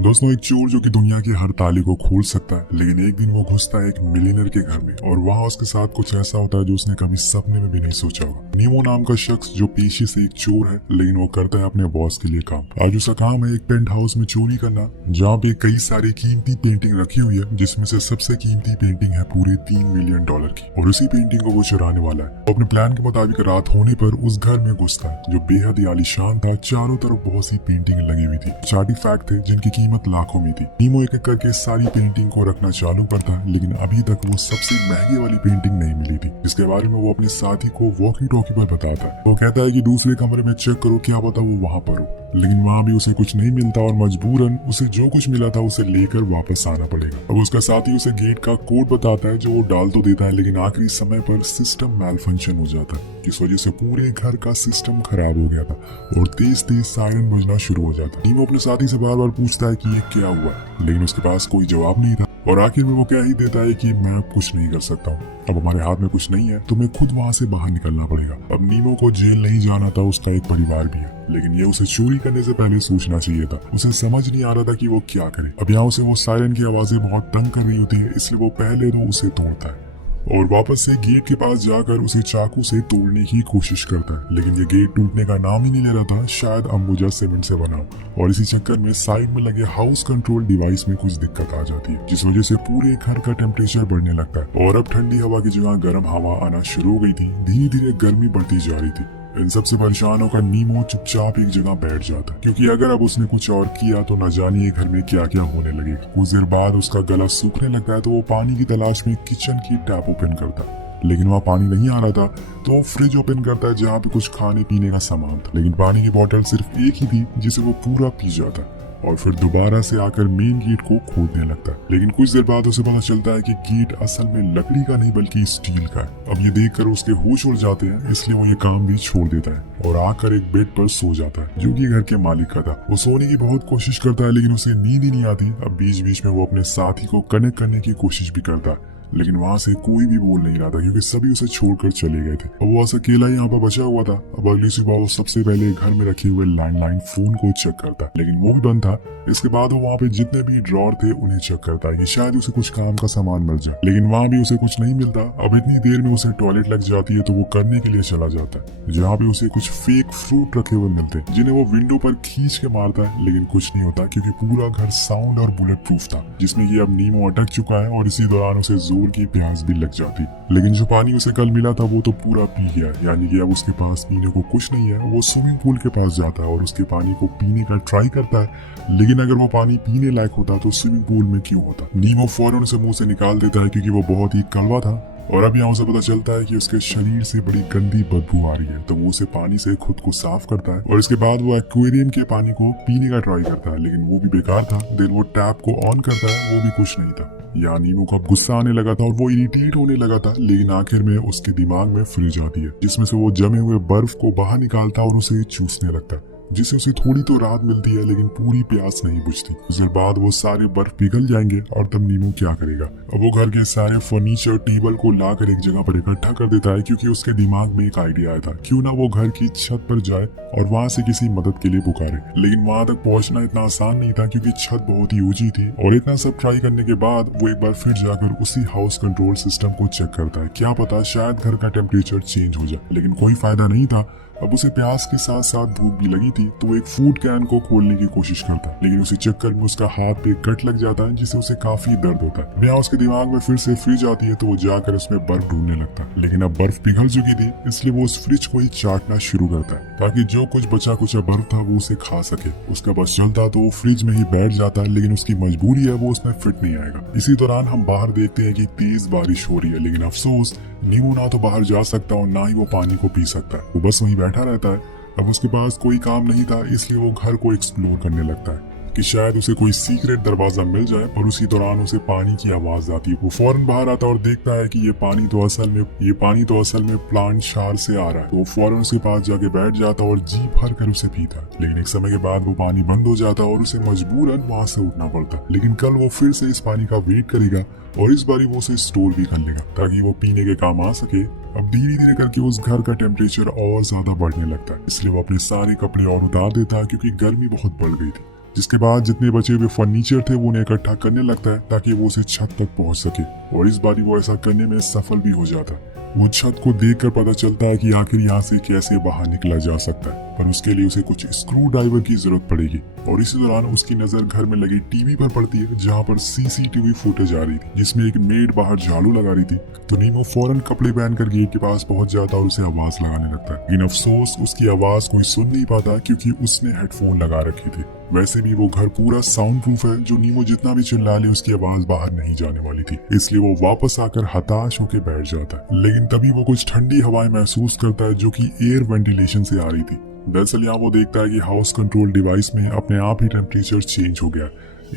दोस्तों, एक चोर जो कि दुनिया की हर ताले को खोल सकता है, लेकिन एक दिन वो घुसता है एक मिलियनर के घर में और वहाँ उसके साथ कुछ ऐसा होता है जो उसने कभी सपने में भी नहीं सोचा होगा। नीमो नाम का शख्स जो पेशे से एक चोर है, लेकिन वो करता है अपने बॉस के लिए काम। आज उसका काम है एक पेंट हाउस में चोरी करना, जहाँ पे कई सारी कीमती पेंटिंग रखी हुई है, जिसमें से सबसे कीमती पेंटिंग है पूरे $3 मिलियन की, और उसी पेंटिंग को वो चुराने वाला है। वो अपने प्लान के मुताबिक रात होने पर उस घर में घुसता है जो बेहद ही आलीशान था। चारों तरफ बहुत सी पेंटिंग लगी हुई थी, आर्टिफैक्ट थे जिनकी कीमत लाखों में थी। नीमो एक एक करके सारी पेंटिंग को रखना चालू करता है, लेकिन अभी तक वो सबसे महंगी वाली पेंटिंग नहीं मिली थी, जिसके बारे में वो अपने साथी को वॉकी टॉकी पर बताता है। वो कहता है कि दूसरे कमरे में चेक करो, क्या पता वो वहाँ पर हो, लेकिन वहाँ भी उसे कुछ नहीं मिलता और मजबूरन उसे जो कुछ मिला था उसे लेकर वापस आना पड़ेगा। अब उसका साथी उसे गेट का कोड बताता है जो वो डाल तो देता है, लेकिन आखिरी समय पर सिस्टम मैल फंक्शन हो जाता है, जिस वजह से पूरे घर का सिस्टम खराब हो गया था और तेज तेज सायरन बजना शुरू हो जाता है। नीमो अपने साथी से बार बार पूछता है कि ये क्या हुआ, लेकिन उसके पास कोई जवाब नहीं था और आखिर में वो कह ही देता है कि मैं अब कुछ नहीं कर सकता हूँ, अब हमारे हाथ में कुछ नहीं है, तुम्हें खुद वहाँ से बाहर निकलना पड़ेगा। अब नीमो को जेल नहीं जाना था, उसका एक परिवार भी है, लेकिन ये उसे चोरी करने से पहले सोचना चाहिए था। उसे समझ नहीं आ रहा था कि वो क्या करे। अब यहाँ उसे वो सायरन की आवाजें बहुत तंग कर रही होती है, इसलिए वो पहले तो उसे तोड़ता है और वापस से गेट के पास जाकर उसे चाकू से तोड़ने की कोशिश करता है, लेकिन ये गेट टूटने का नाम ही नहीं ले रहा था। शायद अंबुजा सीमेंट से बना हो और इसी चक्कर में साइड में लगे हाउस कंट्रोल डिवाइस में कुछ दिक्कत आ जाती है, जिस वजह से पूरे घर का टेम्परेचर बढ़ने लगता है और अब ठंडी हवा की जगह गर्म हवा आना शुरू हो गई थी। धीरे धीरे गर्मी बढ़ती जा रही थी। इन सबसे परेशान होकर नीमो चुपचाप एक जगह बैठ जाता है, क्योंकि अगर अब उसने कुछ और किया तो न जानिए घर में क्या क्या होने लगेगा। कुछ देर बाद उसका गला सूखने लगता है तो वो पानी की तलाश में किचन की टैप ओपन करता है, लेकिन वहाँ पानी नहीं आ रहा था। तो वो फ्रिज ओपन करता है जहाँ पे कुछ खाने पीने का सामान था, लेकिन पानी की बोतल सिर्फ एक ही थी जिसे वो पूरा पी जाता है और फिर दोबारा से आकर मेन गेट को खोदने लगता है। लेकिन कुछ देर बाद उसे पता चलता है कि गेट असल में लकड़ी का नहीं बल्कि स्टील का है। अब ये देखकर उसके होश उड़ जाते हैं, इसलिए वो ये काम भी छोड़ देता है और आकर एक बेड पर सो जाता है जो कि घर के मालिक का था। वो सोने की बहुत कोशिश करता है, लेकिन उसे नींद ही नहीं आती। अब बीच बीच में वो अपने साथी को कनेक्ट करने की कोशिश भी करता है, लेकिन वहाँ से कोई भी बोल नहीं रहा था, क्योंकि सभी उसे छोड़कर चले गए थे। अब वो बस अकेला ही यहाँ पर बचा हुआ था। अब अगली सुबह वो सबसे पहले घर में रखे हुए लैंडलाइन फोन को चेक करता है, लेकिन वो भी बंद था। इसके बाद वो वहाँ पे जितने भी ड्रॉर थे उन्हें चेक करता है कि शायद उसे कुछ काम का सामान मिल जाए, लेकिन वहाँ भी उसे कुछ नहीं मिलता। अब इतनी देर में उसे टॉयलेट लग जाती है तो वो करने के लिए चला जाता है, जहाँ पे उसे कुछ फेक फ्रूट रखे हुए मिलते हैं, जिन्हें वो विंडो पर खींच के मारता है, लेकिन कुछ नहीं होता क्योंकि पूरा घर साउंड और बुलेट प्रूफ था, जिसमें कि अब नीमो अटक चुका है और इसी दौरान उसे जोर की प्यास भी लग जाती। लेकिन जो पानी उसे कल मिला था वो तो पूरा पी गया, यानी कि अब उसके पास पीने को कुछ नहीं है। वो स्विमिंग पूल के पास जाता है और उसके पानी को पीने का ट्राई करता है, लेकिन अगर वो पानी पीने लायक होता तो स्विमिंग पूल में क्यों होता। नीमो फौरन उसे मुंह से निकाल देता है क्योंकि वो बहुत ही कड़वा था और अब यहाँ उसे पता चलता है कि उसके शरीर से बड़ी गंदी बदबू आ रही है। तो वो उसे पानी से खुद को साफ करता है और इसके बाद वो एक्वेरियम के पानी को पीने का ट्राई करता है, लेकिन वो भी बेकार था। देन वो टैप को ऑन करता है, वो भी कुछ नहीं था। यहाँ नीमो को अब गुस्सा आने लगा था और वो इरिटेट होने लगा था, लेकिन आखिर में उसके दिमाग में फ्रिज आती है, जिसमें से वो जमे हुए बर्फ को बाहर निकालता और उसे चूसने लगता है, जिससे उसे थोड़ी तो राहत मिलती है, लेकिन पूरी प्यास नहीं बुझती। उसके बाद वो सारे बर्फ पिघल जाएंगे और तब नीमो क्या करेगा। अब वो घर के सारे फर्नीचर टेबल को लाकर एक जगह पर इकट्ठा कर देता है, क्योंकि उसके दिमाग में एक आइडिया आया था, क्यों ना वो घर की छत पर जाए और वहाँ से किसी मदद के लिए पुकारे। लेकिन वहाँ तक पहुँचना इतना आसान नहीं था, क्योंकि छत बहुत ही ऊंची थी और इतना सब ट्राई करने के बाद वो एक बार फिर जाकर उसी हाउस कंट्रोल सिस्टम को चेक करता है। क्या पता शायद घर का टेम्परेचर चेंज हो जाए, लेकिन कोई फायदा नहीं था। अब उसे प्यास के साथ साथ भूख भी लगी थी, तो एक फूड कैन को खोलने की कोशिश करता है, लेकिन उसी चक्कर में उसका हाथ पे कट लग जाता है, जिससे उसे काफी दर्द होता है। यहाँ उसके दिमाग में फिर से फ्रिज आती है, तो वो जाकर उसमें बर्फ ढूंढने लगता है, लेकिन अब बर्फ पिघल चुकी थी, इसलिए वो उस फ्रिज को ही चाटना शुरू करता है ताकि जो कुछ बचा कुचा बर्फ था वो उसे खा सके। उसका बस चलता तो वो फ्रिज में ही बैठ जाता है, लेकिन उसकी मजबूरी है, वो उसमें फिट नहीं आएगा। इसी दौरान हम बाहर देखते हैं कि तेज बारिश हो रही है, लेकिन अफसोस नीमो ना तो बाहर जा सकता और ना ही वो पानी को पी सकता है। वो बस वहीं बैठा रहता है। अब उसके पास कोई काम नहीं था, इसलिए वो घर को एक्सप्लोर करने लगता है कि शायद उसे कोई सीक्रेट दरवाजा मिल जाए, और उसी दौरान उसे पानी की आवाज आती है। वो फौरन बाहर आता और देखता है कि ये पानी तो असल में प्लांट शार से आ रहा है। तो वो फौरन उसके पास जाके बैठ जाता और जी भर कर उसे पीता, लेकिन एक समय के बाद वो पानी बंद हो जाता और उसे मजबूरन वहां से उठना पड़ता। लेकिन कल वो फिर से इस पानी का वेट करेगा और इस बारी वो उसे स्टोर भी कर लेगा ताकि वो पीने के काम आ सके। अब धीरे धीरे करके उस घर का टेम्परेचर और ज्यादा बढ़ने लगता है, इसलिए वो अपने सारे कपड़े और उतार देता है क्योंकि गर्मी बहुत बढ़ गई थी। जिसके बाद जितने बचे हुए फर्नीचर थे वो उन्हें इकट्ठा करने लगता है ताकि वो उसे छत तक पहुंच सके, और इस बारी वो ऐसा करने में सफल भी हो जाता है। वो छत को देखकर पता चलता है कि आखिर यहाँ से कैसे बाहर निकला जा सकता है, पर उसके लिए उसे कुछ स्क्रू ड्राइवर की जरूरत पड़ेगी। और इसी दौरान उसकी नजर घर में लगी टीवी पर पड़ती है, जहाँ पर सीसीटीवी फुटेज आ रही थी जिसमें एक मेड बाहर झाड़ू लगा रही थी। तो नीमो फौरन कपड़े पहनकर गेट के पास पहुंच जाता और उसे आवाज लगाने लगता है, लेकिन अफसोस उसकी आवाज कोई सुन नहीं पाता क्योंकि उसने हेडफोन लगा रखे थे। वैसे भी वो घर पूरा साउंड प्रूफ है, जो नीमो जितना भी चिल्ला ले उसकी आवाज बाहर नहीं जाने वाली थी, इसलिए वो वापस आकर हताश होकर बैठ जाता है। लेकिन तभी वो कुछ ठंडी हवाएं महसूस करता है जो कि एयर वेंटिलेशन से आ रही थी। दरअसल यहाँ वो देखता है कि हाउस कंट्रोल डिवाइस में अपने आप ही टेम्परेचर चेंज हो गया,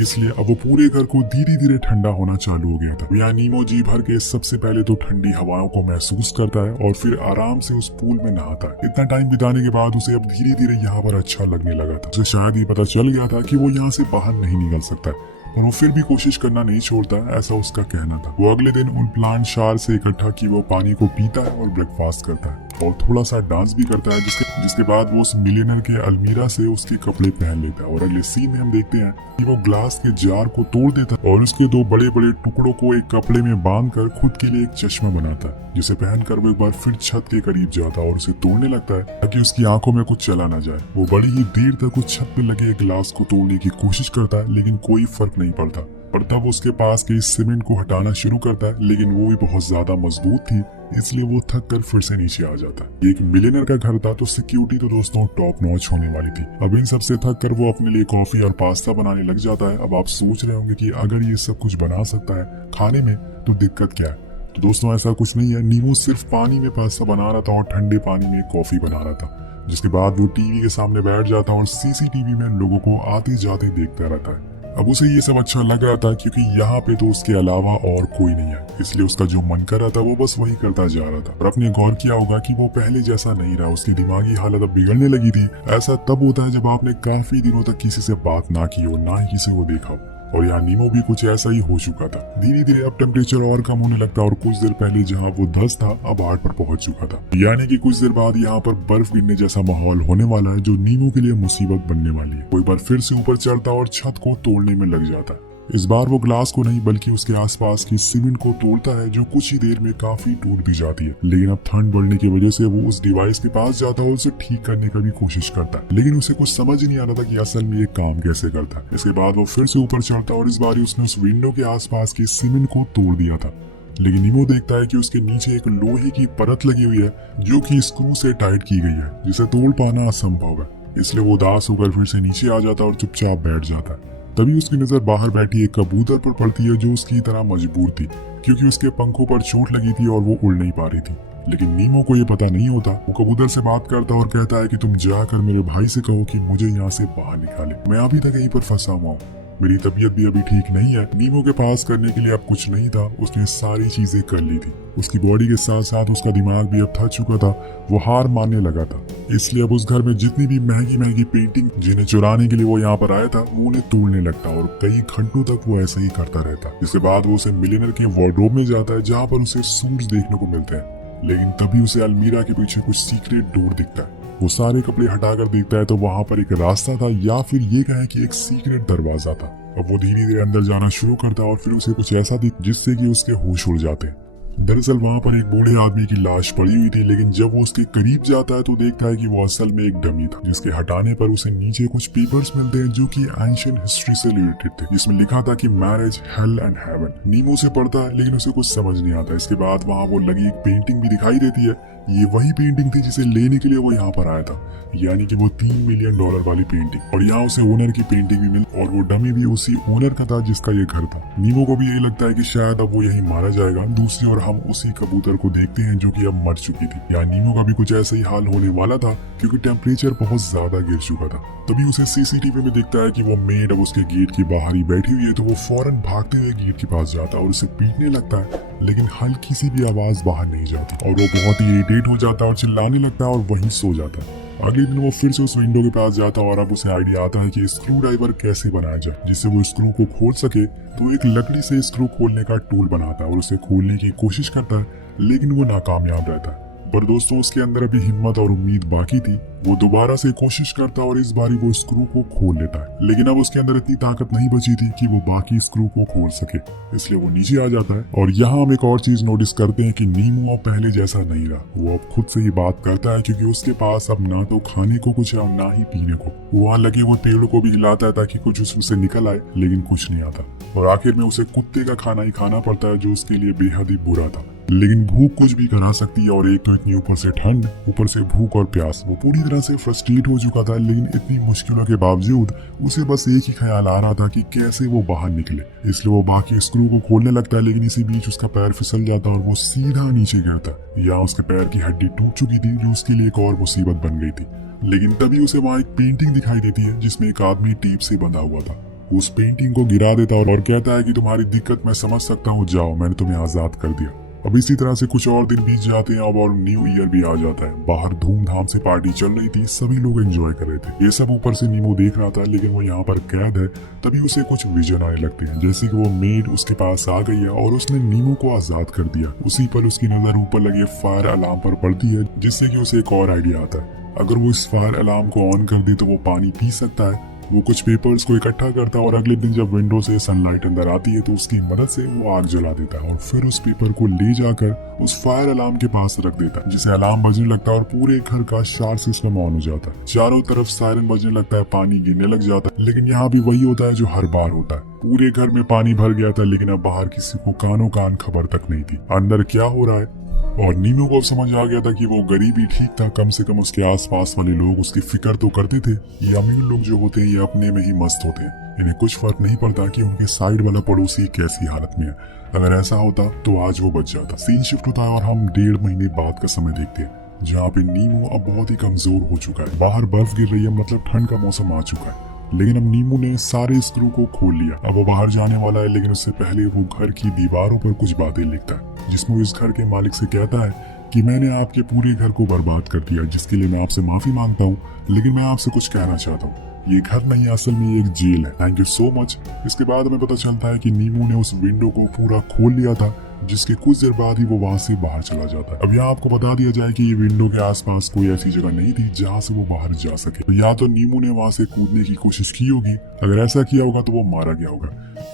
इसलिए अब वो पूरे घर को धीरे धीरे ठंडा होना चालू हो गया था। यहाँ नीमो जी भर के सबसे पहले तो ठंडी हवाओं को महसूस करता है और फिर आराम से उस पूल में नहाता है। इतना टाइम बिताने के बाद उसे अब धीरे धीरे यहाँ पर अच्छा लगने लगा था। उसे शायद ये पता चल गया था कि वो यहाँ से बाहर नहीं निकल सकता, पर वो फिर भी कोशिश करना नहीं छोड़ता, ऐसा उसका कहना था। वो अगले दिन उन प्लांट शार से इकट्ठा की वो पानी को पीता है और ब्रेकफास्ट करता है और थोड़ा सा डांस भी करता है, जिसके बाद वो उस मिलियनर के अलमीरा से उसके कपड़े पहन लेता है। और अगले सीन में हम देखते हैं कि वो ग्लास के जार को तोड़ देता है और उसके दो बड़े बड़े टुकड़ों को एक कपड़े में बांधकर खुद के लिए एक चश्मा बनाता है, जिसे पहनकर वो एक बार फिर छत के करीब जाता है और उसे तोड़ने लगता है ताकि उसकी आंखों में कुछ चला ना जाए। वो बड़ी ही देर तक उस छत पे लगे एक ग्लास को तोड़ने की कोशिश करता है, लेकिन कोई फर्क नहीं पड़ता। पर तब उसके पास के सीमेंट को हटाना शुरू करता है, लेकिन वो भी बहुत ज्यादा मजबूत थी, इसलिए वो थक कर फिर से नीचे आ जाता है। एक मिलियनर का घर था तो सिक्योरिटी तो दोस्तों टॉप नॉच होने वाली थी। अब इन सब से थक कर वो अपने लिए कॉफी और पास्ता बनाने लग जाता है। अब आप सोच रहे होंगे कि अगर ये सब कुछ बना सकता है खाने में तो दिक्कत क्या है। तो दोस्तों ऐसा कुछ नहीं है, नीमो सिर्फ पानी में पास्ता बना रहा था और ठंडे पानी में कॉफी बना रहा था। जिसके बाद वो टीवी के सामने बैठ जाता है और सीसीटीवी में लोगों को आते जाते देखता रहता है। अब उसे ये सब अच्छा लग रहा था क्योंकि यहाँ पे तो उसके अलावा और कोई नहीं है, इसलिए उसका जो मन कर रहा था वो बस वही करता जा रहा था। और आपने गौर किया होगा कि वो पहले जैसा नहीं रहा, उसकी दिमागी हालत अब बिगड़ने लगी थी। ऐसा तब होता है जब आपने काफी दिनों तक किसी से बात ना की हो, ना ही किसी को देखा हो। और यहाँ नीमो भी कुछ ऐसा ही हो चुका था। धीरे धीरे अब टेम्परेचर और कम होने लगता और कुछ देर पहले जहाँ वो 10 था अब 8 पर पहुंच चुका था। यानी कि कुछ देर बाद यहाँ पर बर्फ गिरने जैसा माहौल होने वाला है, जो नीमो के लिए मुसीबत बनने वाली है। कोई बार फिर से ऊपर चढ़ता और छत को तोड़ने में लग जाता है। इस बार वो ग्लास को नहीं बल्कि उसके आसपास की सीमेंट को तोड़ता है, जो कुछ ही देर में काफी टूट भी जाती है। लेकिन अब ठंड बढ़ने की वजह से वो उस डिवाइस के पास जाता है और उसे ठीक करने का भी कोशिश करता है, लेकिन उसे कुछ समझ ही नहीं आ रहा था कि असल में ये काम कैसे करता है। इसके बाद वो फिर से ऊपर चढ़ता और इस बार उसने उस विंडो के आसपास की सीमेंट को तोड़ दिया था। लेकिन नीमो देखता है कि उसके नीचे एक लोहे की परत लगी हुई है जो कि स्क्रू से टाइट की गई है, जिसे तोड़ पाना असंभव है। इसलिए वो उदास होकर फिर से नीचे आ जाता और चुपचाप बैठ जाता है। तभी उसकी नजर बाहर बैठी एक कबूतर पर पड़ती है, जो उसकी तरह मजबूर थी क्योंकि उसके पंखों पर चोट लगी थी और वो उड़ नहीं पा रही थी। लेकिन नीमो को ये पता नहीं होता। वो कबूतर से बात करता और कहता है कि तुम जाकर मेरे भाई से कहो कि मुझे यहाँ से बाहर निकाले, मैं अभी तक यहीं पर फंसा हुआ हूँ, मेरी तबीयत भी अभी ठीक नहीं है। नीमो के पास करने के लिए अब कुछ नहीं था, उसने सारी चीजें कर ली थी। उसकी बॉडी के साथ साथ उसका दिमाग भी अब थक चुका था, वो हार मानने लगा था। इसलिए अब उस घर में जितनी भी महंगी महंगी पेंटिंग जिन्हें चुराने के लिए वो यहाँ पर आया था, वो उन्हें तोड़ने लगता और कई घंटों तक वो ऐसा ही करता रहता। इसके बाद वो उसे मिलियनर के वार्डरोब में जाता है, जहाँ पर उसे सूट्स देखने को मिलते हैं। लेकिन तभी उसे अलमीरा के पीछे कुछ सीक्रेट डोर दिखता है। वो सारे कपड़े हटाकर देखता है तो वहां पर एक रास्ता था, या फिर ये कहें कि एक सीक्रेट दरवाजा था। अब वो धीरे धीरे अंदर जाना शुरू करता है और फिर उसे कुछ ऐसा दिख जिससे कि उसके होश उड़ जाते हैं। दरअसल वहां पर एक बूढ़े आदमी की लाश पड़ी हुई थी, लेकिन जब वो उसके करीब जाता है तो देखता है कि वो असल में एक डमी था, जिसके हटाने पर उसे नीचे कुछ पेपर्स मिलते हैं जो कि एंशिएंट हिस्ट्री से रिलेटेड थे, जिसमें लिखा था कि मैरिज, हेल एंड हेवन। नीमो से पढ़ता है लेकिन उसे कुछ समझ नहीं आता। इसके बाद वहाँ वो लगी एक पेंटिंग भी दिखाई देती है। ये वही पेंटिंग थी जिसे लेने के लिए वो यहाँ पर आया था, यानी कि वो $3 मिलियन वाली पेंटिंग। और यहाँ उसे ओनर की पेंटिंग भी मिली और वो डमी भी उसी ओनर का था जिसका ये घर था। नीमो को भी यही लगता है कि शायद अब वो यही मारा जाएगा। दूसरी ओर हम उसी कबूतर को देखते हैं जो कि अब मर चुकी थी। यहाँ नीमो का भी कुछ ऐसा ही हाल होने वाला था क्योंकि टेम्परेचर बहुत ज्यादा गिर चुका था। तभी उसे सीसीटीवी में दिखता है कि वो मेड अब उसके गेट के बाहर ही बैठी हुई है, तो वो फौरन भागते हुए गेट के पास जाता है और उसे पीटने लगता है, लेकिन हल्की सी भी आवाज बाहर नहीं जाती और वो बहुत ही इरिटेट हो जाता है और चिल्लाने लगता है और वहीं सो जाता है। अगले दिन वो फिर से उस विंडो के पास जाता है और अब उसे आइडिया आता है कि स्क्रू ड्राइवर कैसे बनाया जाए जिससे वो स्क्रू को खोल सके। तो एक लकड़ी से स्क्रू खोलने का टूल बनाता है और उसे खोलने की कोशिश करता है, लेकिन वो नाकामयाब रहता है। पर दोस्तों उसके अंदर अभी हिम्मत और उम्मीद बाकी थी। वो दोबारा से कोशिश करता और इस बारी वो स्क्रू को खोल लेता है, लेकिन अब उसके अंदर इतनी ताकत नहीं बची थी कि वो बाकी स्क्रू को खोल सके, इसलिए वो नीचे आ जाता है। और यहाँ हम एक और चीज नोटिस करते हैं कि नीमो अब पहले जैसा नहीं रहा। वो अब खुद से ही बात करता है, क्योंकि उसके पास अब ना तो खाने को कुछ है और ना ही पीने को। वहाँ लगे वो पेड़ों को भी हिलाता है ताकि कुछ उसमें से निकल आए, लेकिन कुछ नहीं आता। और आखिर में उसे कुत्ते का खाना ही खाना पड़ता है, जो उसके लिए बेहद ही बुरा था। लेकिन भूख कुछ भी करा सकती है, और एक तो इतनी ऊपर से ठंड, ऊपर से भूख और प्यास। वो पूरी तरह से फ्रस्ट्रेट हो चुका था, लेकिन इतनी मुश्किलों के बावजूद उसे बस एक ही ख्याल आ रहा था कि कैसे वो बाहर निकले। इसलिए वो बाकी स्क्रू को खोलने लगता है, लेकिन इसी बीच उसका पैर फिसल जाता है और वो सीधा नीचे गिरता है। यहाँ उसके पैर की हड्डी टूट चुकी थी, जो उसके लिए एक और मुसीबत बन गई थी। लेकिन तभी उसे वहाँ एक पेंटिंग दिखाई देती है, जिसमें एक आदमी टेप से बंधा हुआ था। उस पेंटिंग को गिरा देता और कहता है कि तुम्हारी दिक्कत मैं समझ सकता हूँ, जाओ, मैंने तुम्हें आजाद कर दिया। अब इसी तरह से कुछ और दिन बीत जाते हैं अब, और न्यू ईयर भी आ जाता है। बाहर धूमधाम से पार्टी चल रही थी, सभी लोग एंजॉय कर रहे थे। ये सब ऊपर से नीमो देख रहा था, लेकिन वो यहाँ पर कैद है। तभी उसे कुछ विजन आने लगते हैं, जैसे कि वो मेड उसके पास आ गई है और उसने नीमो को आजाद कर दिया। उसी पर उसकी नजर ऊपर लगे फायर अलार्म पर पड़ती है, जिससे कि उसे एक और आइडिया आता है। अगर वो इस फायर अलार्म को ऑन कर दे तो वो पानी पी सकता है। वो कुछ पेपर्स को इकट्ठा करता है और अगले दिन जब विंडो से सनलाइट अंदर आती है तो उसकी मदद से वो आग जला देता है, और फिर उस पेपर को ले जाकर उस फायर अलार्म के पास रख देता है, जिसे अलार्म बजने लगता है और पूरे घर का शार सिस्टम ऑन हो जाता है। चारों तरफ सायरन बजने लगता है, पानी गिरने लग जाता है। लेकिन यहाँ भी वही होता है जो हर बार होता है। पूरे घर में पानी भर गया था, लेकिन अब बाहर किसी को कानों कान खबर तक नहीं थी अंदर क्या हो रहा है। और नीमो को अब समझ आ गया था कि वो गरीब ही ठीक था, कम से कम उसके आसपास वाले लोग उसकी फिक्र तो करते थे। ये अमीर लोग जो होते हैं ये अपने में ही मस्त होते हैं, इन्हें कुछ फर्क नहीं पड़ता कि उनके साइड वाला पड़ोसी कैसी हालत में है। अगर ऐसा होता तो आज वो बच जाता। सीन शिफ्ट होता है और हम 1.5 महीने बाद का समय देखते हैं, जहाँ पे नीमो अब बहुत ही कमजोर हो चुका है। बाहर बर्फ गिर रही है, मतलब ठंड का मौसम आ चुका है। लेकिन अब नीमो ने सारे स्क्रू को खोल लिया। अब वो बाहर जाने वाला है, लेकिन उससे पहले वो घर की दीवारों पर कुछ बातें लिखता है, जिसमें वो इस घर के मालिक से कहता है कि मैंने आपके पूरे घर को बर्बाद कर दिया, जिसके लिए मैं आपसे माफी मांगता हूँ, लेकिन मैं आपसे कुछ कहना चाहता हूँ। ये घर नहीं, असल में ये एक जेल है। Thank you so much. इसके बाद हमें पता चलता है कि नीमो ने उस विंडो को पूरा खोल लिया था, जिसके कुछ देर बाद ही वो वहां से बाहर चला जाता है। अब यहाँ आपको बता दिया जाए कि ये विंडो के आसपास कोई ऐसी जगह नहीं थी जहाँ से वो बाहर जा सके। तो या तो नीमो ने वहां से कूदने की कोशिश की होगी, अगर ऐसा किया होगा तो वो मारा गया होगा,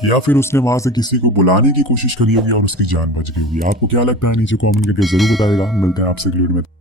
या फिर उसने वहां से किसी को बुलाने की कोशिश करी होगी और उसकी जान बच गई होगी। आपको क्या लगता है नीचे कमेंट करके जरूर बताएगा। मिलते हैं आपसे अगली वीडियो में।